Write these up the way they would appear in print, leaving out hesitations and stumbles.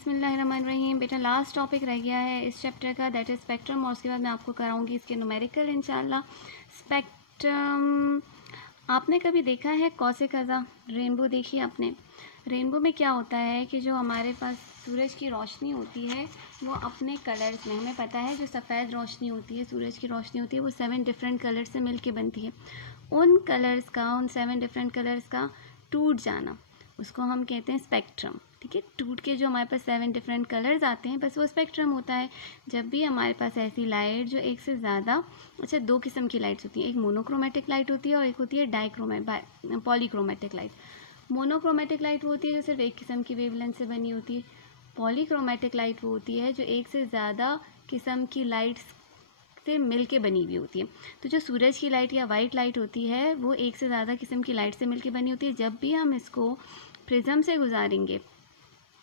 बिस्मिल्लाहिर्रहमानिर्रहीम। बेटा last topic रह गया है इस चैप्टर का, दैट इज़ स्पेक्ट्रम, और उसके बाद मैं आपको कराऊंगी इसके न्यूमेरिकल इंशाल्लाह। स्पेक्ट्रम आपने कभी देखा है कौसे कज़ा रेनबो देखी आपने? रेनबो में क्या होता है कि जो हमारे पास सूरज की रोशनी होती है वो अपने कलर्स में, हमें पता है जो सफ़ेद रोशनी होती है, सूरज की रोशनी होती है, वो 7 डिफरेंट कलर से मिल के बनती है। उन कलर्स का, उन 7 डिफरेंट कलर्स का टूट जाना, उसको हम कहते हैं स्पेक्ट्रम। ठीक है, टूट के जो हमारे पास 7 डिफरेंट कलर्स आते हैं, बस वो स्पेक्ट्रम होता है। जब भी हमारे पास ऐसी लाइट जो एक से ज़्यादा, अच्छा 2 किस्म की लाइट्स होती हैं, एक मोनोक्रोमेटिक लाइट होती है और एक होती है पॉलीक्रोमेटिक लाइट। मोनोक्रोमेटिक लाइट वो होती है जो सिर्फ एक किस्म की वेवलेंथ से बनी होती है। पॉलीक्रोमेटिक लाइट वो होती है जो एक से ज़्यादा किस्म की लाइट्स से मिल के बनी हुई होती है। तो जो सूरज की लाइट या वाइट लाइट होती है वो एक से ज़्यादा किस्म की लाइट से मिल के बनी होती है। जब भी हम इसको प्रिज्म से गुजारेंगे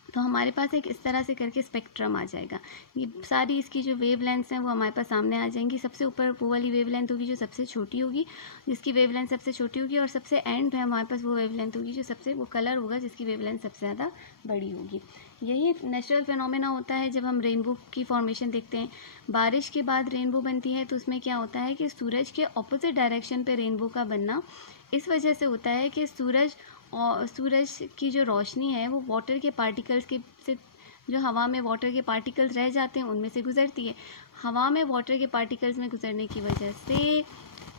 तो हमारे पास एक इस तरह से करके स्पेक्ट्रम आ जाएगा। ये सारी इसकी जो वेवलेंथ्स हैं वो हमारे पास सामने आ जाएंगी। सबसे ऊपर वो वाली वेवलेंथ होगी जो सबसे छोटी होगी, जिसकी वेवलेंथ सबसे छोटी होगी, और सबसे एंड में हमारे पास वो वेवलेंथ होगी जो सबसे, वो कलर होगा जिसकी वेवलेंथ सबसे ज़्यादा बड़ी होगी। यही नेचुरल फिनोमेना होता है जब हम रेनबो की फॉर्मेशन देखते हैं। बारिश के बाद रेनबो बनती है तो उसमें क्या होता है कि सूरज के ऑपोजिट डायरेक्शन पे रेनबो का बनना इस वजह से होता है कि सूरज की जो रोशनी है वो वाटर के पार्टिकल्स के से, जो हवा में वाटर के पार्टिकल्स रह जाते हैं उनमें से गुजरती है। हवा में वाटर के पार्टिकल्स में गुजरने की वजह से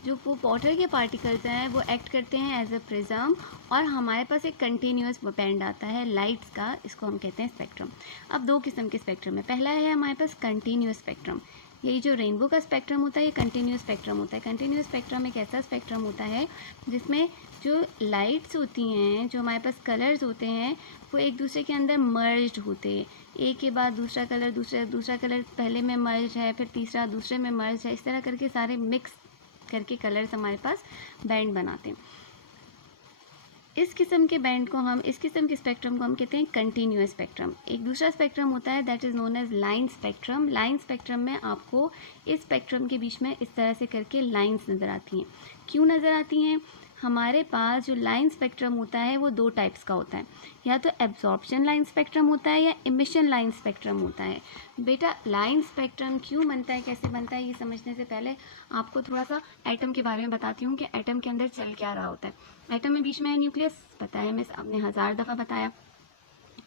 जो वो वाटर के पार्टिकल्स हैं वो एक्ट करते हैं एज अ प्रिज्म, और हमारे पास एक कंटिन्यूस बैंड आता है लाइट्स का, इसको हम कहते हैं स्पेक्ट्रम। अब 2 किस्म के स्पेक्ट्रम है। पहला है हमारे पास कंटिन्यूस स्पेक्ट्रम। यही जो रेनबो का स्पेक्ट्रम होता है ये कंटिन्यूस स्पेक्ट्रम होता है। कंटिन्यूस स्पेक्ट्रम एक ऐसा स्पेक्ट्रम होता है जिसमें जो लाइट्स होती हैं, जो हमारे पास कलर्स होते हैं, वो एक दूसरे के अंदर मर्ज्ड होते हैं। एक के बाद दूसरा कलर, दूसरा कलर पहले में मर्ज है, फिर तीसरा दूसरे में मर्ज है, इस तरह करके सारे मिक्स करके कलर्स हमारे पास बैंड बनाते हैं। इस किस्म के बैंड को हम, इस किस्म के स्पेक्ट्रम को हम कहते हैं कंटिन्यूअस स्पेक्ट्रम। एक दूसरा स्पेक्ट्रम होता है that is known as line spectrum. Line spectrum में आपको इस स्पेक्ट्रम के बीच में इस तरह से करके लाइंस नज़र आती हैं। क्यों नज़र आती हैं? हमारे पास जो लाइन स्पेक्ट्रम होता है वो 2 टाइप्स का होता है, या तो एब्जॉर्प्शन लाइन स्पेक्ट्रम होता है या इमिशन लाइन स्पेक्ट्रम होता है। बेटा लाइन स्पेक्ट्रम क्यों बनता है, कैसे बनता है, ये समझने से पहले आपको थोड़ा सा एटम के बारे में बताती हूँ कि एटम के अंदर चल क्या रहा होता है। एटम में बीच में है न्यूक्लियस, पता है, मैं आपने 1000 दफ़ा बताया,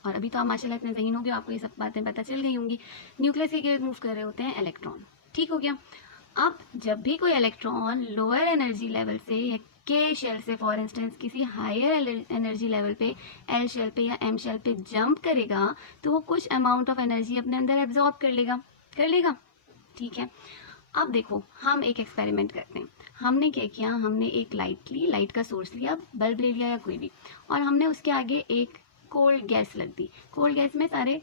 और अभी तो आप माशाल्लाह इतने ज़हीन हो गए, आपको ये सब बातें पता चल गई होंगी। न्यूक्लियस के गिर्द मूव कर रहे होते हैं इलेक्ट्रॉन। ठीक हो गया। अब जब भी कोई इलेक्ट्रॉन लोअर एनर्जी लेवल से या के शेल से, फॉर इंस्टेंस किसी हायर एनर्जी लेवल पे, एल शेल पे या एम शेल पे जंप करेगा तो वो कुछ अमाउंट ऑफ एनर्जी अपने अंदर एब्जॉर्ब कर लेगा। ठीक है, अब देखो हम एक एक्सपेरिमेंट करते हैं। हमने क्या किया, हमने एक लाइट ली, लाइट का सोर्स लिया, बल्ब ले लिया या कोई भी, और हमने उसके आगे एक कोल्ड गैस रख दी। कोल्ड गैस में सारे,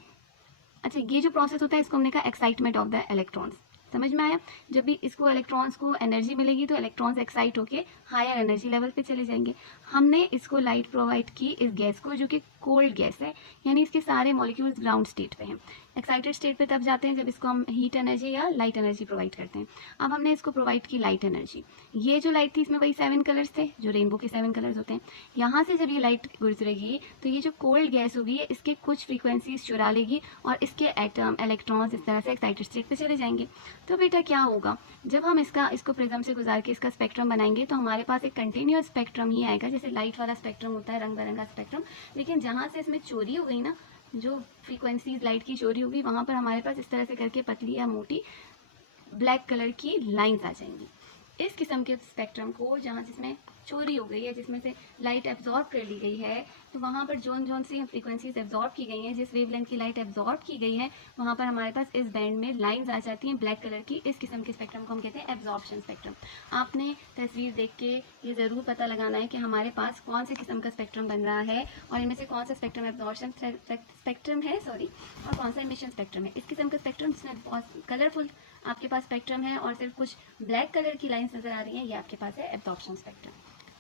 अच्छा ये जो प्रोसेस होता है इसको हमने कहा एक्साइटमेंट ऑफ द इलेक्ट्रॉन्स। समझ में आया? जब भी इसको इलेक्ट्रॉन्स को एनर्जी मिलेगी तो इलेक्ट्रॉन्स एक्साइट होके हायर एनर्जी लेवल पे चले जाएंगे। हमने इसको लाइट प्रोवाइड की इस गैस को, जो कि कोल्ड गैस है, यानी इसके सारे मॉलिक्यूल्स ग्राउंड स्टेट पे हैं। एक्साइटेड स्टेट पे तब जाते हैं जब इसको हम हीट एनर्जी या लाइट एनर्जी प्रोवाइड करते हैं। अब हमने इसको प्रोवाइड की लाइट एनर्जी। ये जो लाइट थी इसमें वही 7 कलर्स थे जो रेनबो के 7 कलर्स होते हैं। यहाँ से जब ये लाइट गुजरेगी तो ये जो कोल्ड गैस होगी इसके कुछ फ्रीक्वेंसीज चुरा लेगी और इसके एटम, इलेक्ट्रॉन्स इस तरह से एक्साइटेड स्टेट पे चले जाएंगे। तो बेटा क्या होगा, जब हम इसको प्रिज्म से गुजार के इसका स्पेक्ट्रम बनाएंगे तो हमारे पास एक कंटिन्यूअस स्पेक्ट्रम ही आएगा, जैसे लाइट वाला स्पेक्ट्रम होता है, रंग बिरंगा स्पेक्ट्रम। लेकिन जहाँ से इसमें चोरी हो गई ना, जो फ्रीक्वेंसीज लाइट की चोरी होगी, वहाँ पर हमारे पास इस तरह से करके पतली या मोटी ब्लैक कलर की लाइंस आ जाएंगी। इस किस्म के स्पेक्ट्रम को, जहाँ जिसमें चोरी हो गई है, जिसमें से लाइट एब्जॉर्ब कर ली गई है, तो वहाँ पर जोन सी फ्रीक्वेंसीज एब्जॉर्ब की गई हैं, जिस वेवलेंथ की लाइट एब्जॉर्ब की गई है, वहाँ पर हमारे पास इस बैंड में लाइंस आ जाती हैं ब्लैक कलर की। इस किस्म के स्पेक्ट्रम को हम कहते हैं एब्जॉर्प्शन स्पेक्ट्रम। आपने तस्वीर देख के ये ज़रूर पता लगाना है कि हमारे पास कौन से किस्म का स्पेक्ट्रम बन रहा है, और इनमें से कौन सा स्पेक्ट्रम एब्जॉर्प्शन स्पेक्ट्रम है, और कौन सा इमिशन स्पेक्ट्रम है। इस किस्म का स्पेक्ट्रम जिसमें बहुत कलरफुल आपके पास स्पेक्ट्रम है और सिर्फ कुछ ब्लैक कलर की लाइंस नजर आ रही हैं, ये आपके पास है एब्जॉर्प्शन स्पेक्ट्रम।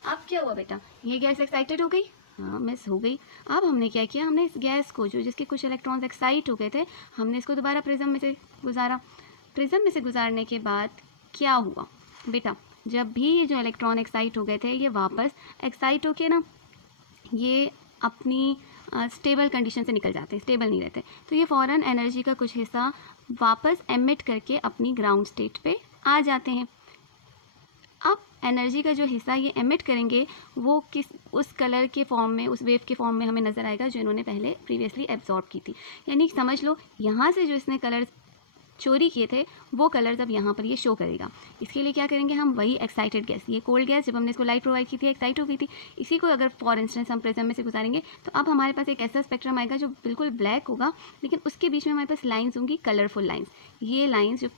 अब क्या हुआ बेटा, ये गैस एक्साइटेड हो गई, हाँ मिस हो गई। अब हमने क्या किया, हमने इस गैस को, जो जिसके कुछ इलेक्ट्रॉन्स एक्साइट हो गए थे, हमने इसको दोबारा प्रिज्म में से गुजारा। प्रिज्म में से गुजारने के बाद क्या हुआ बेटा, जब भी ये जो इलेक्ट्रॉन एक्साइट हो गए थे ये वापस एक्साइट होके ना, ये अपनी स्टेबल कंडीशन से निकल जाते हैं, स्टेबल नहीं रहते, तो ये फ़ौरन एनर्जी का कुछ हिस्सा वापस एमिट करके अपनी ग्राउंड स्टेट पे आ जाते हैं। अब एनर्जी का जो हिस्सा ये एमिट करेंगे वो उस कलर के फॉर्म में, उस वेव के फॉर्म में हमें नज़र आएगा जो इन्होंने पहले प्रीवियसली एब्जॉर्ब की थी। यानी समझ लो यहाँ से जो इसने कलर चोरी किए थे वो कलर्स अब यहाँ पर ये शो करेगा। इसके लिए क्या करेंगे हम, वही एक्साइटेड गैस, ये कोल्ड गैस जब हमने इसको लाइट प्रोवाइड की थी एक्साइट हो गई थी, इसी को अगर फॉर इंस्टेंस हम प्रिज्म में से गुजारेंगे तो अब हमारे पास एक ऐसा स्पेक्ट्रम आएगा जो बिल्कुल ब्लैक होगा, लेकिन उसके बीच में हमारे पास लाइन्स होंगी, कलरफुल लाइन्स। ये लाइन्स जो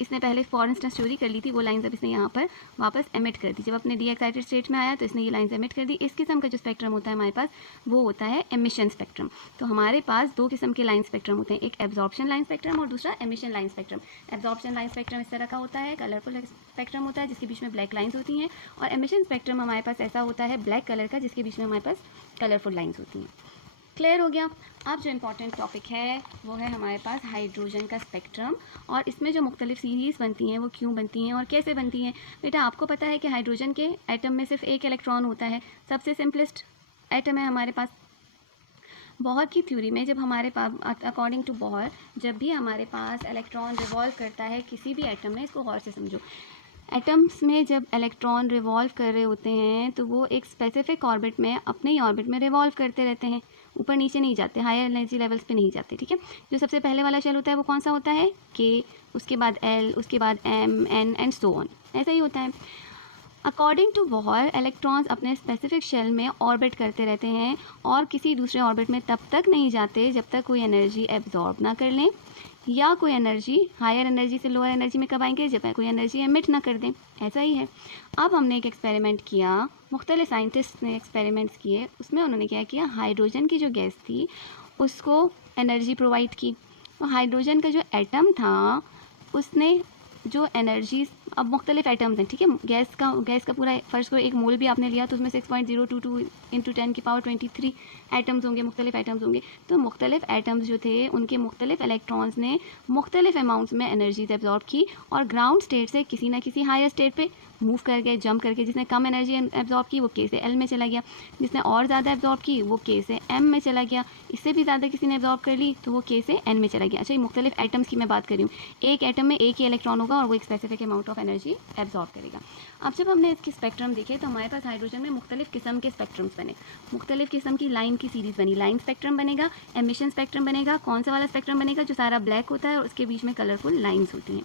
इसने पहले फॉर इंस्टेंस चोरी कर ली थी वो लाइन्स अब इसने यहाँ पर वापस एमिट कर दी। जब अपने डी एक्साइटेड स्टेट में आया तो इसने ये लाइन्स एमिट कर दी। इस किस्म का जो स्पेक्ट्रम होता है हमारे पास वो होता है एमिशन स्पेक्ट्रम। तो हमारे पास दो किस्म के लाइन स्पेक्ट्रम होते हैं, एक एब्जॉर्प्शन लाइन स्पेक्ट्रम और दूसरा emission line spectrum. Absorption line spectrum इस तरह का होता है, कलरफुल स्पेक्ट्रम होता है जिसके बीच में ब्लैक लाइन्स होती हैं, और एमिशन स्पेक्ट्रम हमारे पास ऐसा होता है ब्लैक कलर का जिसके बीच में हमारे पास कलरफुल लाइन्स होती हैं। क्लियर हो गया। अब जो इम्पॉर्टेंट टॉपिक है वो है हमारे पास हाइड्रोजन का स्पेक्ट्रम, और इसमें जो मुख्तलिफ सीरीज़ बनती हैं वो क्यों बनती हैं और कैसे बनती हैं। बेटा आपको पता है कि हाइड्रोजन के एटम में सिर्फ एक इलेक्ट्रॉन होता है, सबसे सिंपलेस्ट एटम है हमारे पास। बोहर की थ्योरी में जब हमारे पास, अकॉर्डिंग टू बोहर, जब भी हमारे पास इलेक्ट्रॉन रिवॉल्व करता है किसी भी एटम में, इसको गौर से समझो, एटम्स में जब इलेक्ट्रॉन रिवॉल्व कर रहे होते हैं तो वो एक स्पेसिफिक ऑर्बिट में, अपने ही ऑर्बिट में रिवॉल्व करते रहते हैं, ऊपर नीचे नहीं जाते, हायर एनर्जी लेवल्स पे नहीं जाते। ठीक है, जो सबसे पहले वाला शेल होता है वो कौन सा होता है, के, उसके बाद एल, उसके बाद M, N and so on, ऐसा ही होता है। अकॉर्डिंग टू बोहर इलेक्ट्रॉन्स अपने स्पेसिफिक शेल में ऑर्बिट करते रहते हैं और किसी दूसरे ऑर्बिट में तब तक नहीं जाते जब तक कोई एनर्जी एब्जॉर्ब ना कर लें, या कोई एनर्जी हायर एनर्जी से लोअर एनर्जी में कब आएंगे, जब कोई एनर्जी एमिट ना कर दें। ऐसा ही है। अब हमने एक एक्सपेरिमेंट किया, मुख्तलिफ साइंटिस्ट ने एक्सपेरिमेंट्स किए, उसमें उन्होंने क्या किया, हाइड्रोजन की जो गैस थी उसको एनर्जी प्रोवाइड की। तो हाइड्रोजन का जो एटम था उसने जो एनर्जी, अब मुख्तलिफ एटम्स हैं, ठीक है, गैस का पूरा फर्स्ट को एक मोल भी आपने लिया तो उसमें 6.022 इंटू 10⁻23 एटम्स होंगे, मुख्तलिफ एटम्स होंगे। तो मुख्तलिफ एटम्स जो थे उनके मुख्तलिफ इलेक्ट्रॉन्स ने मुख्तलिफ अमाउंट्स में एनर्जीज एब्जॉर्ब की और ग्राउंड स्टेट से किसी ना किसी हायर स्टेट पे मूव कर गए, जंप करके। जिसने कम एनर्जी एब्जॉर्ब की वो के से एल में चला गया, जिसने और ज़्यादा एब्जॉर्ब की वो के से एम में चला गया, इससे भी ज़्यादा किसी ने एब्जॉर्ब कर ली तो वो के से एन में चला गया। अच्छा, ये मुख्तलिफ एटम्स की मैं बात कर रही हूँ। एक एटम में एक ही इलेक्ट्रॉन होगा और वो एक specific amount of energy absorb करेगा। अब जब हमने इसके स्पेक्ट्रम देखे तो हमारे पास हाइड्रोजन में मुख्तलिफ किस्म के स्पेक्ट्रम्स बने, मुख्तलिफ किस्म की लाइन की सीरीज़ बनी। लाइन स्पेक्ट्रम बनेगा, एमिशन स्पेक्ट्रम बनेगा, कौन सा वाला स्पेक्ट्रम बनेगा, जो सारा ब्लैक होता है और उसके बीच में कलरफुल लाइन्स होती हैं।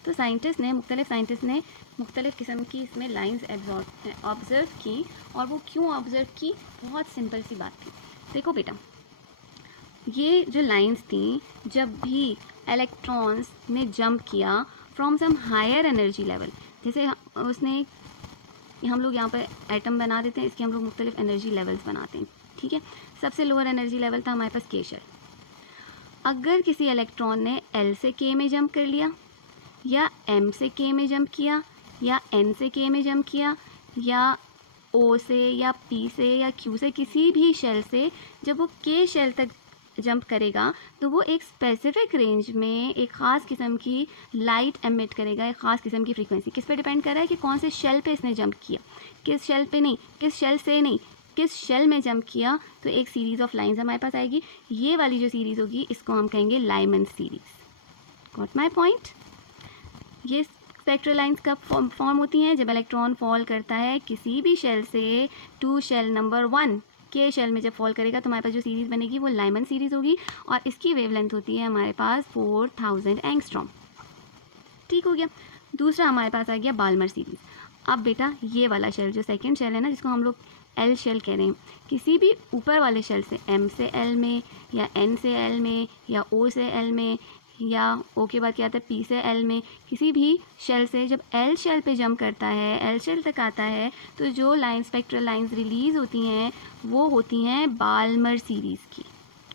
तो मुख्तलिफ साइंटिस्ट ने मुख्तलिफ किस्म की इसमें लाइन्स ऑब्ज़र्व की, और वो क्यों ऑब्ज़र्व की, बहुत सिंपल सी बात थी। देखो बेटा, ये जो लाइन्स थी, जब भी इलेक्ट्रॉन्स ने जंप किया from some higher energy level, जैसे उसने, हम लोग यहाँ पर एटम बना देते हैं, इसके हम लोग मुख्तलिफ एनर्जी लेवल्स बनाते हैं। ठीक है, सबसे लोअर एनर्जी लेवल था हमारे पास के शेल। अगर किसी इलेक्ट्रॉन ने एल से के में जंप कर लिया, या एम से के में जंप किया, या एन से के में जंप किया, या ओ से या पी से या क्यू से, किसी भी शेल से जब वो के शेल तक जंप करेगा तो वो एक स्पेसिफिक रेंज में एक ख़ास किस्म की लाइट एमिट करेगा, एक ख़ास किस्म की फ्रीक्वेंसी। किस पे डिपेंड कर रहा है कि कौन से शेल पे इसने जंप किया, किस शेल पे नहीं, किस शेल से नहीं, किस शेल में जंप किया। तो एक सीरीज़ ऑफ लाइंस हमारे पास आएगी। ये वाली जो सीरीज़ होगी इसको हम कहेंगे Lyman series. Got my point. ये स्पेक्ट्रल लाइंस कब फॉर्म होती हैं, जब इलेक्ट्रॉन फॉल करता है किसी भी शेल से टू शेल नंबर 1 के शेल में जब फॉल करेगा तो हमारे पास जो सीरीज़ बनेगी वो लाइमन सीरीज़ होगी, और इसकी वेवलेंथ होती है हमारे पास 4000 एंगस्ट्रॉम। ठीक हो गया। दूसरा हमारे पास आ गया बाल्मर सीरीज़। अब बेटा ये वाला शेल जो सेकंड शेल है ना, जिसको हम लोग एल शेल कह रहे हैं, किसी भी ऊपर वाले शेल से एम से एल में, या एन से एल में, या ओ से एल में, या ओ के बाद क्या आता है पी से एल में, किसी भी शेल से जब एल शेल पे जंप करता है, एल शेल तक आता है, तो जो लाइन स्पेक्ट्रल लाइंस रिलीज़ होती हैं वो होती हैं बाल्मर सीरीज़ की।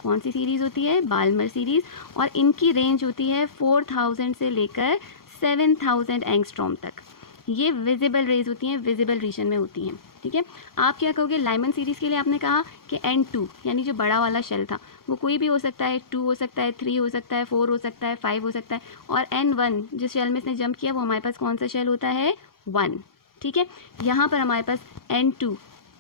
कौन सी सीरीज़ होती है, बाल्मर सीरीज़, और इनकी रेंज होती है 4000 से लेकर 7000 एंगस्ट्रॉम तक। ये विजिबल रेज होती हैं, विजिबल रीजन में होती हैं। ठीक है, आप क्या कहोगे, लाइमन सीरीज़ के लिए आपने कहा कि N2 यानी जो बड़ा वाला शेल था वो कोई भी हो सकता है, 2 हो सकता है, 3 हो सकता है, 4 हो सकता है, 5 हो सकता है, और N1 जिस शेल में इसने जंप किया वो हमारे पास कौन सा शेल होता है, 1। ठीक है, यहाँ पर हमारे पास N2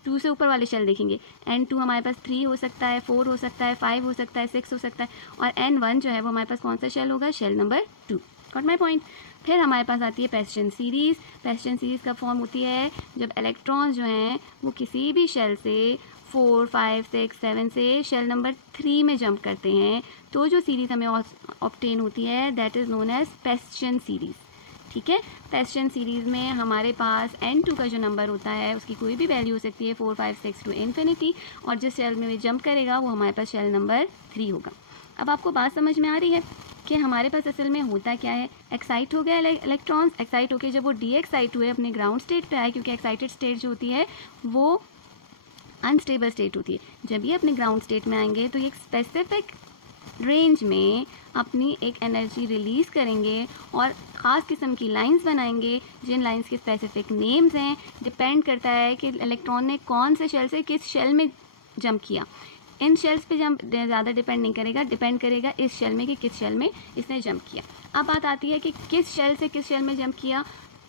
2 से ऊपर वाले शेल देखेंगे, N2 हमारे पास 3 हो सकता है, 4 हो सकता है, 5 हो सकता है, 6 हो सकता है, और N1 जो है वो हमारे पास कौन सा शेल होगा, shell number 2। Got my point. फिर हमारे पास आती है पेस्टन सीरीज़। पेस्टन सीरीज़ का फॉर्म होती है जब इलेक्ट्रॉन्स जो हैं वो किसी भी शेल से 4, 5, 6, 7 से शेल नंबर 3 में जंप करते हैं, तो जो सीरीज़ हमें ऑब्टेन होती है that is known as Paschen series. ठीक है, पेस्टन सीरीज़ में हमारे पास N2 का जो नंबर होता है उसकी कोई भी वैल्यू हो सकती है 4, 5, 6 टू इन्फिनिटी, और जिस शेल में वो जंप करेगा वो हमारे पास शेल नंबर 3 होगा। अब आपको बात समझ में आ रही है कि हमारे पास असल में होता क्या है, एक्साइट हो गया इलेक्ट्रॉन्स, एक्साइट होकर जब वो डी एक्साइट हुए अपने ग्राउंड स्टेट पे आए, क्योंकि एक्साइटेड स्टेट जो होती है वो अनस्टेबल स्टेट होती है। जब ये अपने ग्राउंड स्टेट में आएंगे तो ये एक स्पेसिफिक रेंज में अपनी एक एनर्जी रिलीज़ करेंगे और ख़ास किस्म की लाइंस बनाएंगे, जिन लाइंस के स्पेसिफिक नेम्स हैं। डिपेंड करता है कि इलेक्ट्रॉन ने कौन से शेल से किस शेल में जंप किया। इन शेल्स पे जंप ज़्यादा डिपेंड नहीं करेगा, डिपेंड करेगा इस शेल में कि किस शेल में इसने जंप किया। अब बात आती है कि किस शेल से किस शेल में जंप किया।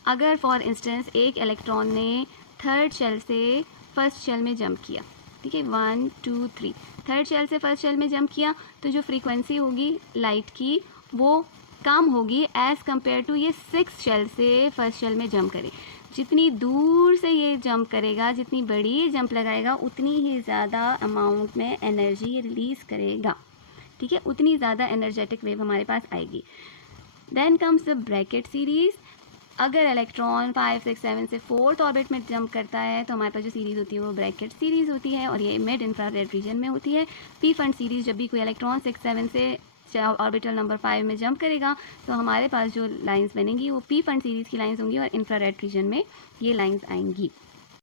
अगर फॉर इंस्टेंस एक इलेक्ट्रॉन ने थर्ड शेल से फर्स्ट शेल में जंप किया, ठीक है, 1, 2, 3, थर्ड शेल से फर्स्ट शेल में जंप किया, तो जो फ्रीक्वेंसी होगी लाइट की वो कम होगी एज़ कम्पेयर टू ये 6 शेल से फर्स्ट शेल में जंप करे। जितनी दूर से ये जंप करेगा, जितनी बड़ी जंप लगाएगा, उतनी ही ज़्यादा अमाउंट में एनर्जी रिलीज़ करेगा। ठीक है, उतनी ज़्यादा एनर्जेटिक वेव हमारे पास आएगी। Then comes the bracket series. अगर इलेक्ट्रॉन 5, 6, 7 से 4th ऑर्बिट में जंप करता है तो हमारे पास जो सीरीज़ होती है वो ब्रैकेट सीरीज़ होती है, और ये मिड इंफ्रारेड रीजन में होती है। पी फंड सीरीज़, जब भी कोई इलेक्ट्रॉन 6, 7 से ऑर्बिटल नंबर 5 में जंप करेगा तो हमारे पास जो लाइंस बनेंगी वो पी फंड सीरीज़ की लाइंस होंगी और इंफ्रारेड रीजन में ये लाइंस आएंगी।